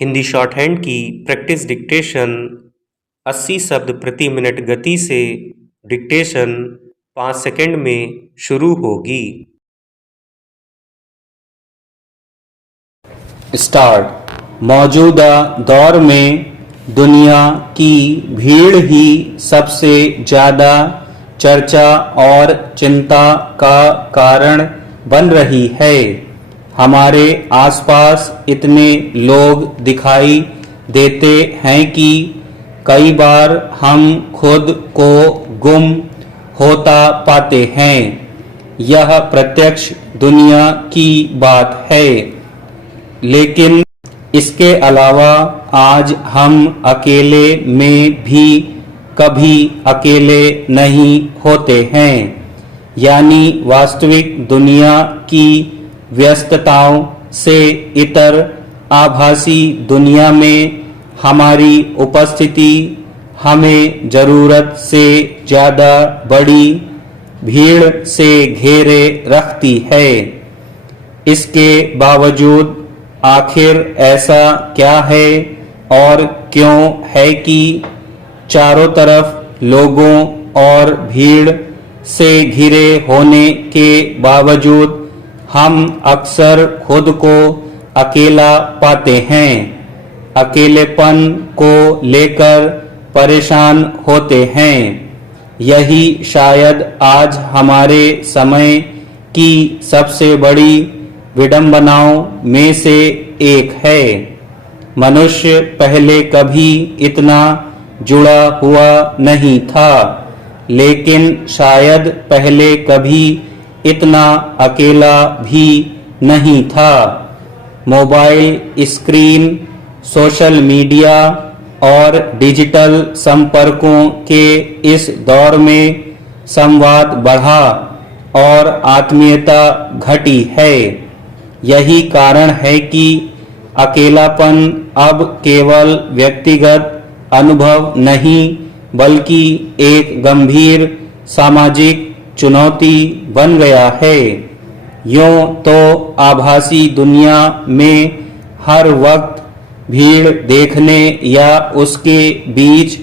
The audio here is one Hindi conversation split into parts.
हिंदी शॉर्ट हैंड की प्रैक्टिस डिक्टेशन 80 शब्द प्रति मिनट गति से डिक्टेशन 5 सेकंड में शुरू होगी। स्टार्ट। मौजूदा दौर में दुनिया की भीड़ ही सबसे ज़्यादा चर्चा और चिंता का कारण बन रही है। हमारे आसपास इतने लोग दिखाई देते हैं कि कई बार हम खुद को गुम होता पाते हैं। यह प्रत्यक्ष दुनिया की बात है, लेकिन इसके अलावा आज हम अकेले में भी कभी अकेले नहीं होते हैं। यानी वास्तविक दुनिया की व्यस्तताओं से इतर आभासी दुनिया में हमारी उपस्थिति हमें जरूरत से ज़्यादा बड़ी भीड़ से घेरे रखती है। इसके बावजूद आखिर ऐसा क्या है और क्यों है कि चारों तरफ लोगों और भीड़ से घिरे होने के बावजूद हम अक्सर खुद को अकेला पाते हैं, अकेलेपन को लेकर परेशान होते हैं। यही शायद आज हमारे समय की सबसे बड़ी विडंबनाओं में से एक है। मनुष्य पहले कभी इतना जुड़ा हुआ नहीं था, लेकिन शायद पहले कभी इतना अकेला भी नहीं था। मोबाइल स्क्रीन, सोशल मीडिया और डिजिटल संपर्कों के इस दौर में संवाद बढ़ा और आत्मीयता घटी है। यही कारण है कि अकेलापन अब केवल व्यक्तिगत अनुभव नहीं, बल्कि एक गंभीर सामाजिक चुनौती बन गया है। यूं तो आभासी दुनिया में हर वक्त भीड़ देखने या उसके बीच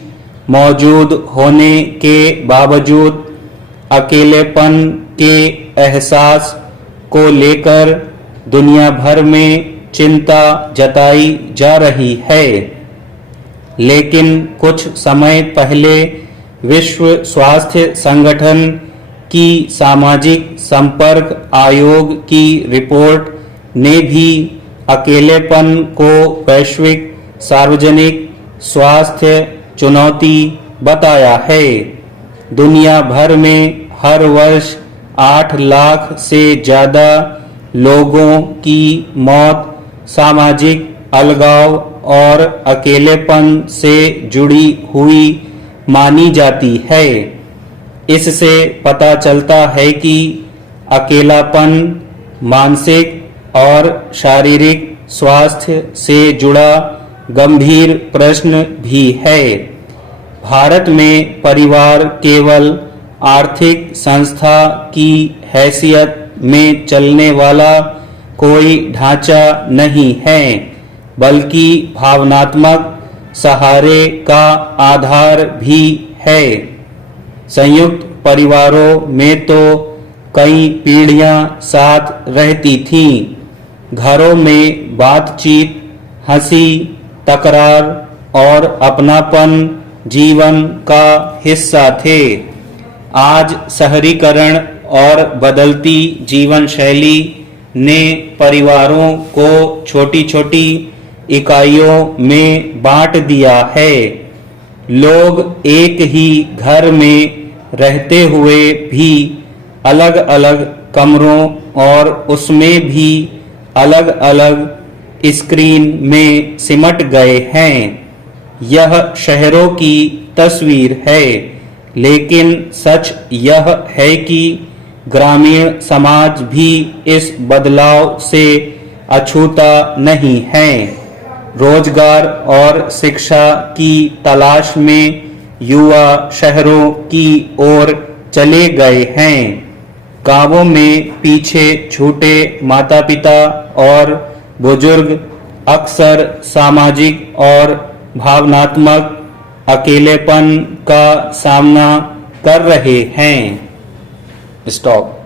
मौजूद होने के बावजूद अकेलेपन के एहसास को लेकर दुनिया भर में चिंता जताई जा रही है। लेकिन कुछ समय पहले विश्व स्वास्थ्य संगठन की सामाजिक संपर्क आयोग की रिपोर्ट ने भी अकेलेपन को वैश्विक सार्वजनिक स्वास्थ्य चुनौती बताया है। दुनिया भर में हर वर्ष 8 लाख से ज़्यादा लोगों की मौत सामाजिक अलगाव और अकेलेपन से जुड़ी हुई मानी जाती है। इससे पता चलता है कि अकेलापन मानसिक और शारीरिक स्वास्थ्य से जुड़ा गंभीर प्रश्न भी है। भारत में परिवार केवल आर्थिक संस्था की हैसियत में चलने वाला कोई ढांचा नहीं है, बल्कि भावनात्मक सहारे का आधार भी है। संयुक्त परिवारों में तो कई पीढ़ियां साथ रहती थीं। घरों में बातचीत, हंसी, तकरार और अपनापन जीवन का हिस्सा थे। आज शहरीकरण और बदलती जीवन शैली ने परिवारों को छोटी-छोटी इकाइयों में बांट दिया है। लोग एक ही घर में रहते हुए भी अलग-अलग कमरों और उसमें भी अलग-अलग स्क्रीन में सिमट गए हैं। यह शहरों की तस्वीर है, लेकिन सच यह है कि ग्रामीण समाज भी इस बदलाव से अछूता नहीं है। रोजगार और शिक्षा की तलाश में युवा शहरों की ओर चले गए हैं। गांवों में पीछे छूटे माता पिता और बुजुर्ग अक्सर सामाजिक और भावनात्मक अकेलेपन का सामना कर रहे हैं। स्टॉप।